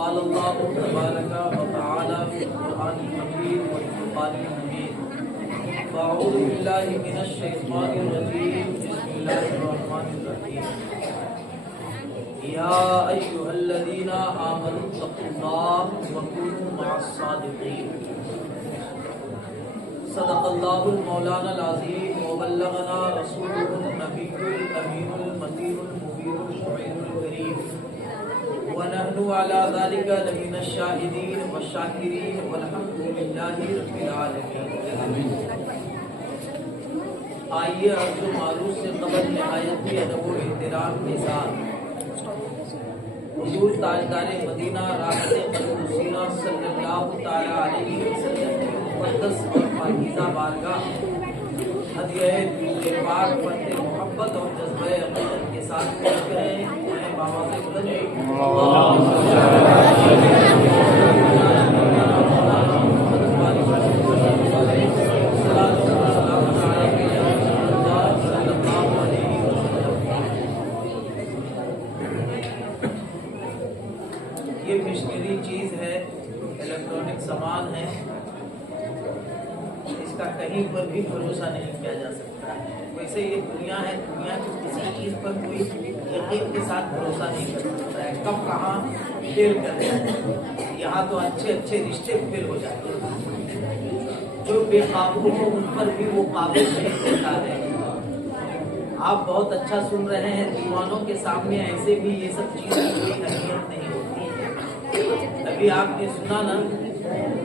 قال الله تبارك وتعالى في القرآن المجيد والفرقان الحميد فأعوذ بالله من الشيطان الرجيم بسم الله الرحمن الرحيم يا أيها الذين آمنوا اتقوا الله وكونوا مع الصادقين صدق الله المولانا العظيم وبلغنا رسوله النبي الأمين المتين المبين الشعير الكريم ونحن على ذلك لمن الشاهدين والشاكرين والحمد لله رب العالمين. آئیے عرض و معروف سے قبل نہایت ہی ادب و احترام کے ساتھ حضور تاجدار مدینہ راحت قلب سینہ صلی اللہ تعالی علیہ وسلم کی مقدس اور پاکیزہ بارگاہ ہدیہ درود پاک پڑھتے محبت اور جذبہ عقیدت کے ساتھ پیش کریں. میں بابا سے بلند یہ مشنری چیز ہے، الیکٹرانک سامان ہے، اس کا کہیں پر بھی بھروسہ نہیں کیا جا سکتا ہے. ویسے یہ دنیا ہے، دنیا کی کسی چیز پر کوئی یقین کے ساتھ بھروسہ نہیں کر سکتا ہے. کب کہاں فیل کر جائے. یہاں تو اچھے اچھے رشتے فیل ہو جاتے ہیں. جو بے قابو ہو ان پر بھی وہ قابو نہیں ہوتا ہے. آپ بہت اچھا سن رہے ہیں، دیوانوں کے سامنے ایسے بھی یہ سب چیزیں کوئی اہمیت نہیں ہوتی. ابھی آپ نے سنا نا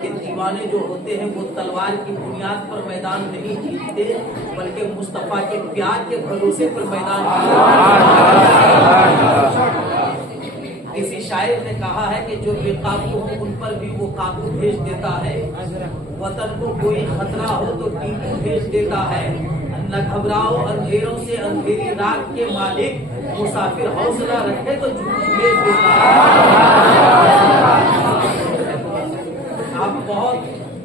کہ دیوانے جو ہوتے ہیں وہ تلوار کی بنیاد پر میدان نہیں جیتتے بلکہ مصطفیٰ کے پیار کے بھروسے پر میدان جیتتے. کسی شاعر نے کہا ہے کہ جو بے قابو ہو ان پر بھی وہ قابو بھیج دیتا ہے. وطن کو کوئی خطرہ ہو تو ٹیپو بھیج دیتا ہے. نہ گھبراؤ اندھیروں سے اندھیری رات کے مالک، مسافر حوصلہ رکھے تو جھوٹ بھیج دیتا ہے. آپ بہت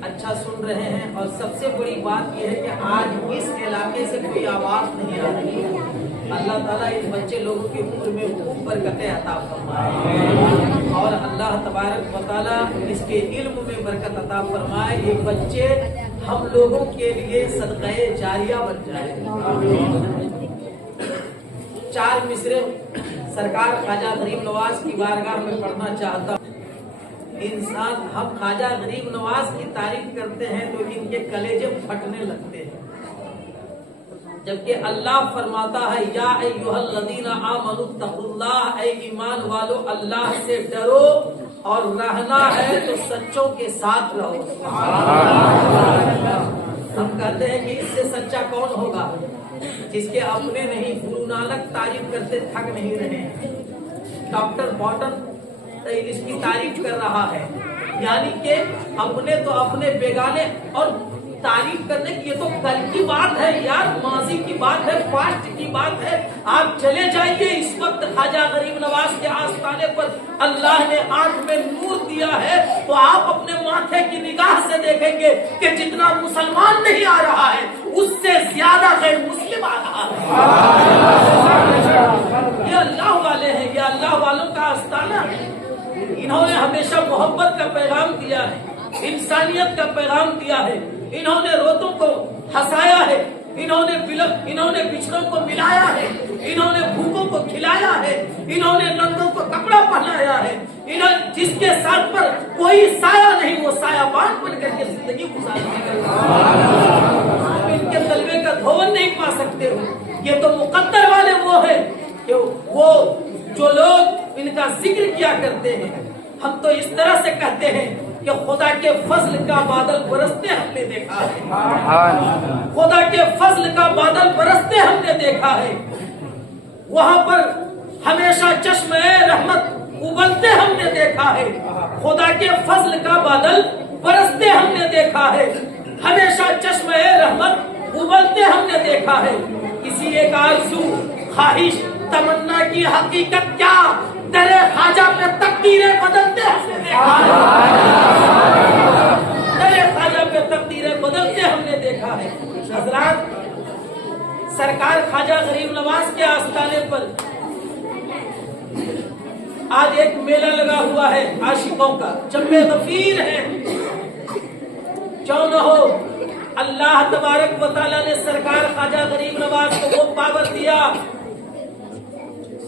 اچھا سن رہے ہیں اور سب سے بڑی بات یہ ہے کہ آج اس علاقے سے کوئی آواز نہیں آ رہی ہے. اللہ تعالیٰ ان بچے لوگوں کی عمر میں برکتیں عطا فرمائے اور اللہ تبارک و تعالیٰ اس کے علم میں برکت عطا فرمائے. یہ بچے ہم لوگوں کے لیے صدقہ جاریہ بن جائے. 4 مصرے سرکار خواجہ غریب نواز کی بارگاہ میں پڑھنا چاہتا ہوں. انسان ہم خواجہ غریب نواز کی تعریف کرتے ہیں تو ان کے کلیجے پھٹنے لگتے ہیں، جبکہ اللہ فرماتا ہے یا ایھا الذین آمنوا اتقوا اللہ، اے ایمان والو اللہ سے ڈرو اور رہنا ہے تو سچوں کے ساتھ رہو. ہم کہتے ہیں کہ اس سے سچا کون ہوگا؟ جس کے اپنے نہیں. گرو نانک تعریف کرتے تھک نہیں رہے. ڈاکٹر باٹن اس کی تعریف کر رہا ہے، یعنی کہ اپنے تو اپنے بیگانے. اور تعریف کرنے کی یہ تو کل کی بات ہے یار، ماضی کی بات ہے، پاسٹ کی بات ہے. آپ چلے جائیے اس وقت خواجہ غریب نواز کے آستانے پر اللہ نے آنکھ میں نور دیا ہے تو آپ اپنے ماتھے کی نگاہ سے دیکھیں گے کہ جتنا مسلمان نہیں آ رہا ہے اس سے زیادہ غیر مسلم آ رہا ہے. یہ اللہ والے ہیں، یہ اللہ والوں کا آستانہ ہے. انہوں نے ہمیشہ محبت کا پیغام دیا ہے، انسانیت کا پیغام دیا ہے. انہوں نے روتوں کو ہنسایا ہے، انہوں نے بچھڑوں کو ملایا ہے، انہوں نے بھوکوں کو کھلایا ہے، انہوں نے ننگوں کو کپڑا پہنایا ہے. جس کے ساتھ پر کوئی سایہ نہیں وہ سایہ بان بن کر کے زندگی گزارنے کا ان کے طلبے کا دھون نہیں پا سکتے ہو. یہ تو مقدر والے وہ ہیں کہ وہ جو لوگ ان کا ذکر کیا کرتے ہیں. ہم تو اس طرح سے کہتے ہیں کہ خدا کے فضل کا بادل برستے ہم نے دیکھا ہے، خدا کے فضل کا بادل برستے ہم نے دیکھا ہے. وہاں پر ہمیشہ چشمے رحمت ابلتے ہم نے دیکھا ہے. خدا کے فضل کا بادل برستے ہم نے دیکھا ہے، ہمیشہ چشمے رحمت ابلتے ہم نے دیکھا ہے. کسی ایک آرزو خواہش تمنا کی حقیقت کیا، درے خواجہ پہ تقدیریں بدلتے ہم نے دیکھا ہے. درے خواجہ پہ تقدیریں بدلتے ہم نے دیکھا ہے. حضرات، سرکار خواجہ غریب نواز کے آستانے پر आज एक मेला लगा हुआ है आशिकों का, जम्मे गफीर है। क्यों न हो, अल्लाह तबारक व तआला ने सरकार ख्वाजा गरीब नवाज को वो पावर दिया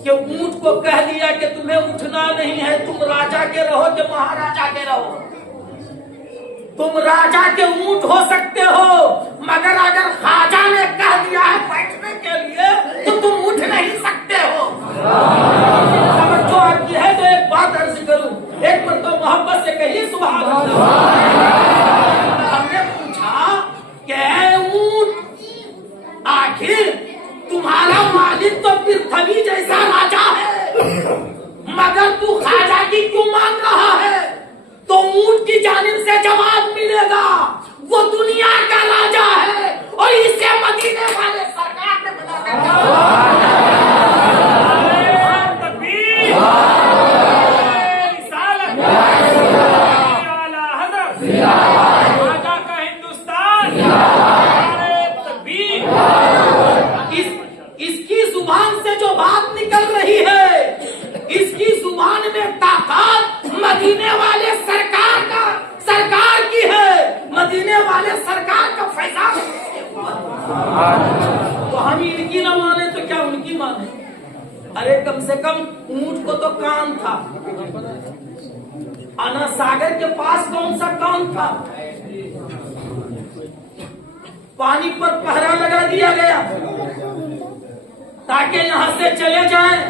कि ऊंट को कह दिया कि तुम्हें उठना नहीं है, तुम राजा के रहो कि महाराजा के रहो। तुम राजा के ऊंट हो सकते हो, मगर अगर ख्वाजा ने कह दिया है बैठने के लिए तो तुम उठ नहीं सकते हो। जो आपकी है तो एक बात अर्ज करूं, एक मरतबा मोहब्बत से कहिए सुभान अल्लाह। हमने पूछा कि ऊंट आखिर तुम्हारा मालिक तो पृथ्वी जैसा राजा है, मगर तू ख्वाजा की क्यों मांग रहा है? तो ऊंट की जानिब से जवाब मिलेगा, वो दुनिया का राजा है और इसे मदीने वाले सरकार ने बना राजा का हिंदुस्तान। इसकी जुबान से जो बात निकल रही है, इसकी जुबान में ताकत मदीने वाले सरकार की है, मदीने वाले सरकार का फैसला। तो हम इनकी ना माने तो क्या उनकी माने? अरे कम से कम ऊंट को तो कान था, आना सागर के पास कौन सा कान था? पानी पर पहरा लगा दिया गया ताकि यहां से चले जाएं।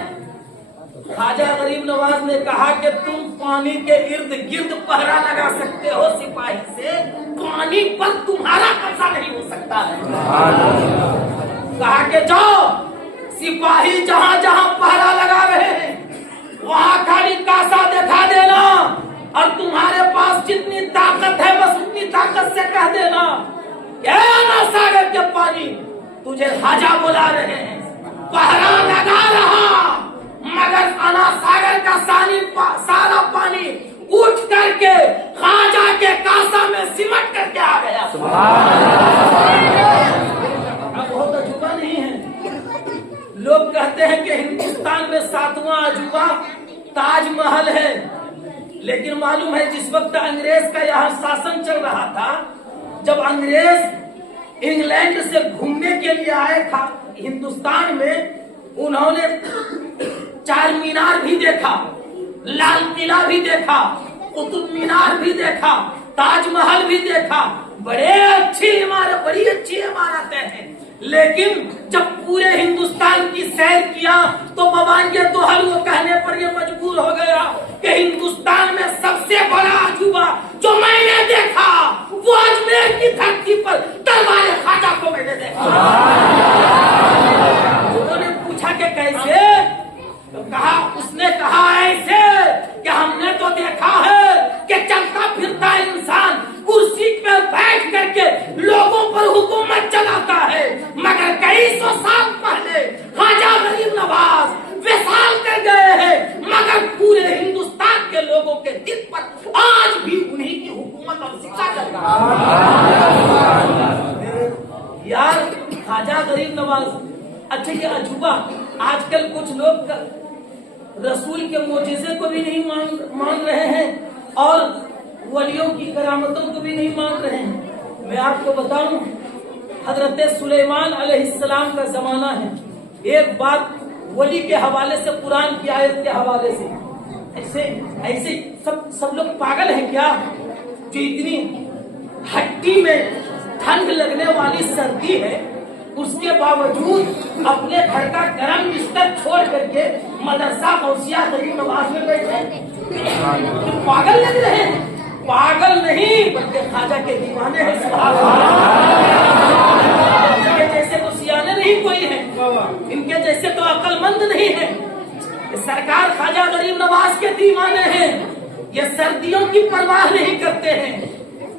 ख्वाजा गरीब नवाज ने कहा कि तुम पानी के इर्द गिर्द पहरा लगा सकते हो सिपाही से, पानी पर तुम्हारा कब्जा नहीं हो सकता है। कहा कि जाओ, सिपाही जहां जहां पहरा लगा रहे हैं वहां खाली कासा दिखा देना और तुम्हारे पास जितनी ताकत है बस उतनी ताकत से कह देना ना सागर के पानी तुझे ख्वाजा बुला रहे हैं। पहरा लगा रहा, मगर अना सागर का सारा पानी उठ करके ख्वाजा के कासा में सिमट करके आ गया। अब बहुत अजूबा नहीं है। लोग कहते हैं कि हिंदुस्तान में 7वां अजूबा ताजमहल है, लेकिन मालूम है जिस वक्त अंग्रेज का यहाँ शासन चल रहा था, जब अंग्रेज इंग्लैंड से घूमने के लिए आए था हिंदुस्तान में, उन्होंने चार मीनार भी देखा, लाल किला भी देखा, कुतुब मीनार भी देखा, ताजमहल भी देखा। बड़ी अच्छी इमारतें हैं, लेकिन जब पूरे हिंदुस्तान की सैर किया तो बबांगे दोहल वो कहने पर ये मजबूर हो गया कि हिंदुस्तान में सबसे बड़ा अजूबा जो मैंने देखा वो अजमेर की धरती पर दरबार ख्वाजा को मैंने देखा। उन्होंने पूछा कि कैसे? तो उसने कहा ऐसे कि हमने तो देखा है कि चलता फिरता इंसान कुर्सी पर बैठ करके लोगों पर हुकूमत चलाता है, मगर कई सौ साल पहले ख्वाजा गरीब नवाज विशाल कर गए हैं, मगर पूरे हिंदुस्तान के लोगों के दिल पर आज भी उन्हीं की हुकूमत और शिक्षा चल रहा है। यार ख्वाजा गरीब नवाज, अच्छा ये अजूबा, आजकल कुछ लोग रसूल के मोजिज़े को भी नहीं मान रहे हैं और वलियों की करामतों को भी नहीं मान रहे हैं। मैं आपको बताऊं, हजरत सुलेमान अलैहिस्सलाम का जमाना है। एक बात वली के हवाले से, कुरान की आयत के हवाले से, ऐसे सब लोग पागल हैं क्या जो इतनी हट्टी में ठंड लगने वाली सर्दी है उसके बावजूद अपने घर का गर्म बिस्तर छोड़ करके मदरसा गौसिया गरीब नवाज में बैठे? तो पागल लग रहे हैं? पागल नहीं बल्कि ख्वाजा के दीवाने हैं। इनके जैसे तो सियाने नहीं कोई है, इनके जैसे तो अक्लमंद नहीं है। सरकार ख्वाजा गरीब नवाज के दीवाने हैं, ये सर्दियों की परवाह नहीं करते हैं।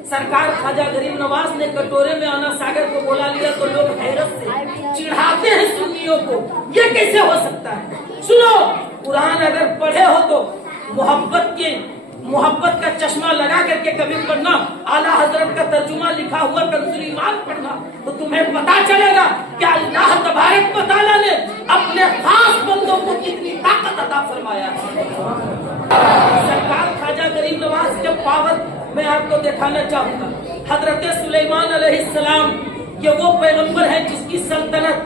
सरकार ख्वाजा गरीब नवाज ने कटोरे में आना सागर को बोला लिया तो लोग हैरत से चिढ़ाते हैं सुन्नियों को, ये कैसे हो सकता है? सुनो, कुरान अगर पढ़े हो तो मोहब्बत का चश्मा लगा करके कभी पढ़ना, आला हजरत का तर्जुमा लिखा हुआ कंजुल ईमान पढ़ना, तो तुम्हें पता चलेगा कि अल्लाह तबारक व तआला ने अपने खास बंदों को कितनी ताकत अता फरमाया है। सरकार ख्वाजा गरीब नवाज के पावर मैं आपको दिखाना चाहूंगा। हजरत सुलेमान अलैहिस्सलाम ये वो पैगंबर है जिसकी सल्तनत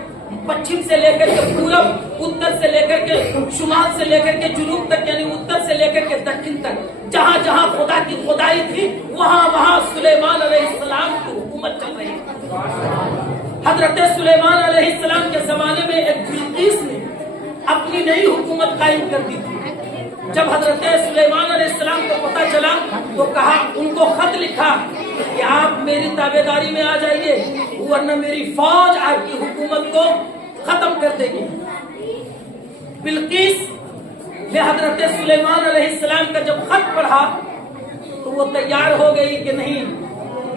पश्चिम से लेकर के पूरब, उत्तर से लेकर के शुमाल से लेकर के जुनूब तक, यानी उत्तर से लेकर के दक्षिण तक, जहाँ जहाँ खुदा की खुदाई थी वहाँ वहाँ सुलेमान अलैहिस्सलाम की हुकूमत चल रही थी। हजरत सुलेमान अलैहिस्सलाम के जमाने में एक बिल्कीस ने अपनी नई हुकूमत कायम कर दी थी। जब हजरत सुलेमान अलैहिस्सलाम को पता चला तो कहा, उनको खत लिखा कि आप मेरी ताबेदारी में आ जाइए, वरना मेरी फौज आपकी हुकूमत को खत्म कर देगी। बिल्कीस ने हजरत सुलेमान अलैहिस्सलाम का जब खत पढ़ा तो वो तैयार हो गई कि नहीं,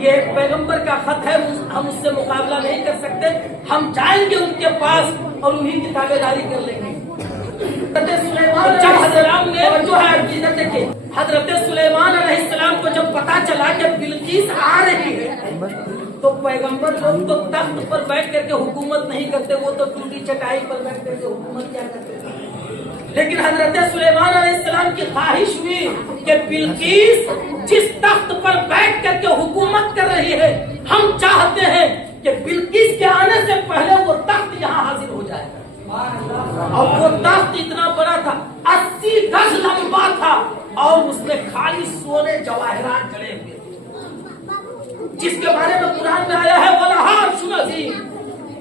ये पैगंबर का खत है, हम उससे मुकाबला नहीं कर सकते, हम जाएंगे उनके पास और उन्हीं की ताबेदारी कर लेंगे। हजरत सुलेमान अलैहिस्सलाम को जब पता चला कि बिल्कीस आ रही है तो पैगंबर लोग तो तख्त पर बैठ करके हुकूमत नहीं करते, वो तो टूटी चटाई पर बैठ करके हुकूमत क्या करते। लेकिन हजरत सुलेमान अलैहिस्सलाम की ख्वाहिश हुई कि बिल्कीस जिस तख्त पर बैठ करके हुकूमत कर रही है, हम चाहते हैं कि बिल्कीस के आने से पहले वो तख्त यहाँ हाजिर हो जाए। और वो तख्त इतना बड़ा था, 80 गज लंबा था और उसमें खाली सोने जवाहरात जड़े हुए थे, जिसके बारे में कुरान में आया है वलहा सुनज़ीम,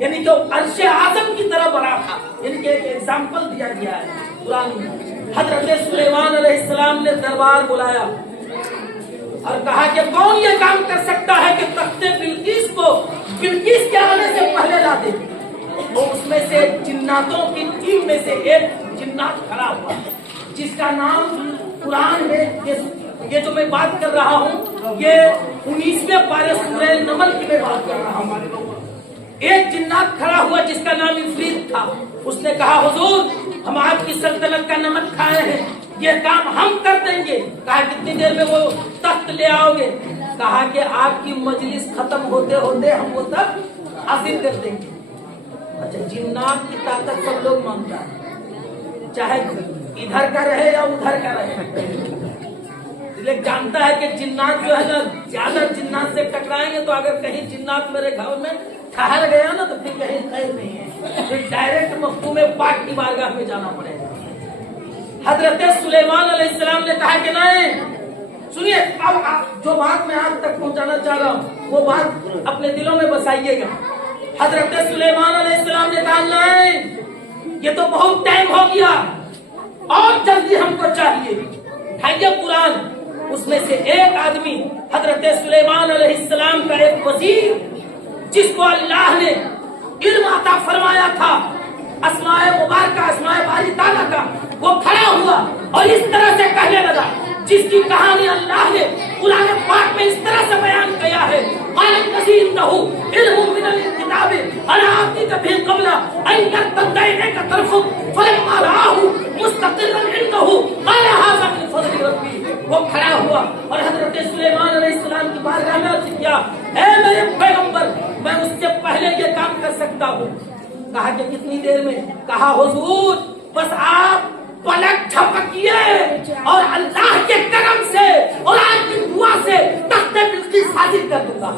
यानी जो अर्शे आज़म की तरह बड़ा था। इनके एक एग्जाम्पल दिया गया है कुरान में। हजरत सुलेमान अलैहिस्सलाम ने दरबार बुलाया और कहा कि कौन ये काम कर सकता है कि तख्ते बिल्कीस को बिल्कीस के आने से पहले ला दे। तो उसमें से जिन्नातों की टीम में से एक जिन्नात खड़ा हुआ जिसका नाम कुरान में, ये जो मैं बात कर रहा हूँ ये 19वें पारे सूरह नमल की मैं बात कर रहा हूँ। एक जिन्नात खड़ा हुआ जिसका नाम इफरीत था। उसने कहा, हुजूर हम आपकी सल्तनत का नमक खाए हैं, ये काम हम कर देंगे। कहा, कितनी देर में वो तख्त ले आओगे? कहा कि आपकी मजलिस खत्म होते होते हम वो तख्त हासिल कर देंगे। अच्छा, जिन्नात की ताकत सब लोग मानता है, चाहे इधर का रहे या उधर का रहे। इसलिए जानता है कि जिन्नात जो है ना, ज्यादा जिन्नात से टकराएंगे तो अगर कहीं जिन्नात मेरे घर में ठहर गया ना तो फिर कहीं खैर नहीं है, फिर डायरेक्ट मखदूम पाक की बारगाह में जाना पड़ेगा। हजरत सुलेमान अलैहिस्सलाम ने कहा कि नहीं, सुनिए, अब जो बात मैं आप तक पहुंचाना चाह रहा हूँ वो बात अपने दिलों में बसाइएगा। हजरत सुलेमान अलैहिस्सलाम ने कहा, नहीं, ये तो बहुत टाइम हो गया और जल्दी हमको चाहिए। उठाइए कुरान, उसमें से एक आदमी हजरत सुलेमान अलैहिस्सलाम का एक वजीर जिसको अल्लाह ने इल्म अता फरमाया था, अस्माए मुबारका, अस्माए बारी ताला का, वो खड़ा हुआ और इस तरह से कहने लगा, जिसकी कहानी अल्लाह ने कुरान पाक में इस तरह से बयान किया है, वो खड़ा हुआ और हजरत सुलेमान अलैहिस्सलाम की बारगाह में अर्ज किया, ऐ मेरे पैगंबर, मैं उससे पहले ये काम कर सकता हूँ। कहा कि कितनी देर में? कहा, हुजूर बस आप पलक झपकिए और अल्लाह के करम से और आपकी दुआ से तख्ते बिल्कीस हासिल कर दूंगा।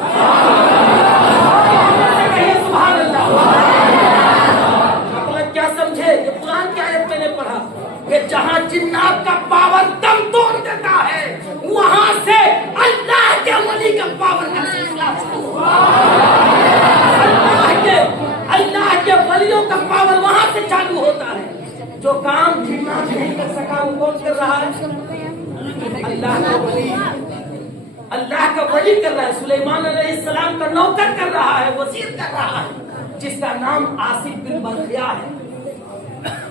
सुभान अल्लाह। मतलब क्या समझे? ये कुरान की आयत मैंने पढ़ा कि जहाँ जिन्नात का पावर दम तोड़ देता है, वहां से अल्लाह के वली का पावर का सिलसिला शुरू हुआ। अल्लाह के वलियों का पावर वहां से चालू होता है। जो काम जिन्नात नहीं कर सका वो कौन कर रहा है? अल्लाह का वली, अल्लाह का वली कर रहा है। सुलेमान अलैहिस्सलाम का नौकर कर रहा है, वजीर कर रहा है, जिसका नाम आसिफ बिन बरखिया है।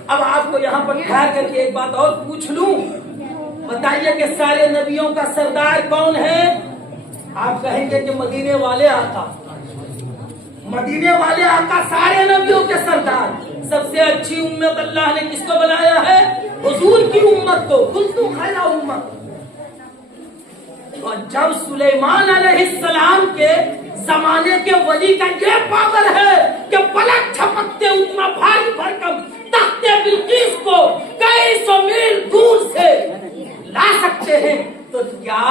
अब आपको यहाँ पर ठहर करके एक बात और पूछ लूं, बताइए कि सारे नबियों का सरदार कौन है? आप कहेंगे कि मदीने वाले आका। मदीने वाले आका सारे नबियों के सरदार। सबसे अच्छी उम्मत अल्लाह ने किसको बनाया है? हुजूर की उम्मत को। कुंतुम खैरा उम्मत, जब सुलेमान अलैहिस्सलाम के जमाने के वली का ये पावर है कि पलक झपकते उतना भारी भरकम तख्ते बिल्किस को कई सौ मील दूर से ला सकते हैं, तो क्या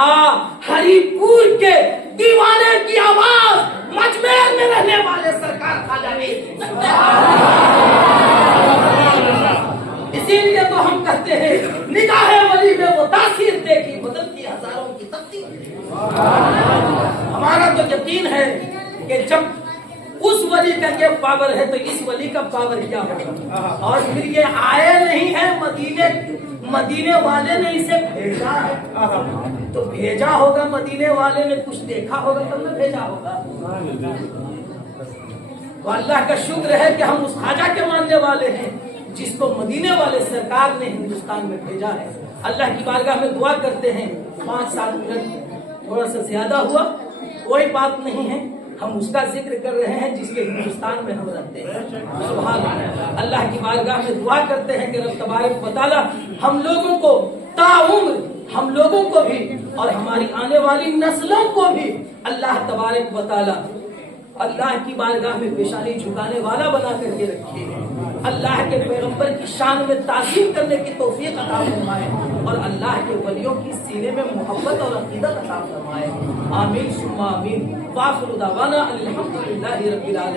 हरिपुर के दीवाने की आवाज मजमेर में रहने वाले सरकार खाजा नहीं दे सकते? इसीलिए तो हम कहते हैं निगाहे वली में वो तासीर देखी बदलती हजारों की तकदीर। हमारा तो यकीन है कि जब उस वली का ये पावर है तो इस वली का पावर क्या होगा। और फिर ये आए नहीं है मदीने वाले ने इसे भेजा है, तो भेजा होगा मदीने वाले ने कुछ देखा होगा तब न भेजा होगा। तो अल्लाह का शुक्र है कि हम उस खाजा के मानने वाले हैं जिसको मदीने वाले सरकार ने हिंदुस्तान में भेजा है। अल्लाह की बारगाह में दुआ करते हैं। 5-7 मिनट थोड़ा सा ज्यादा हुआ, कोई बात नहीं है, हम उसका जिक्र कर रहे हैं जिसके हिंदुस्तान में हम रहते हैं। सुभान अल्लाह। अल्लाह की बारगाह में दुआ करते हैं कि रब तबारक व तआला हम लोगों को ताउम्र, हम लोगों को भी और हमारी आने वाली नस्लों को भी अल्लाह तबारक व तआला अल्लाह की बारगाह में पेशानी झुकाने वाला बना करके रखिए। अल्लाह के पैगंबर की शान में ताज़ीम करने की तौफीक अता फरमाए और अल्लाह के वलियों की सीने में मोहब्बत और अकीदत अता फरमाए। आमीन सुम्मा आमीन। वाखिरु दावाना अल्हम्दुलिल्लाहि रब्बिल आलमीन।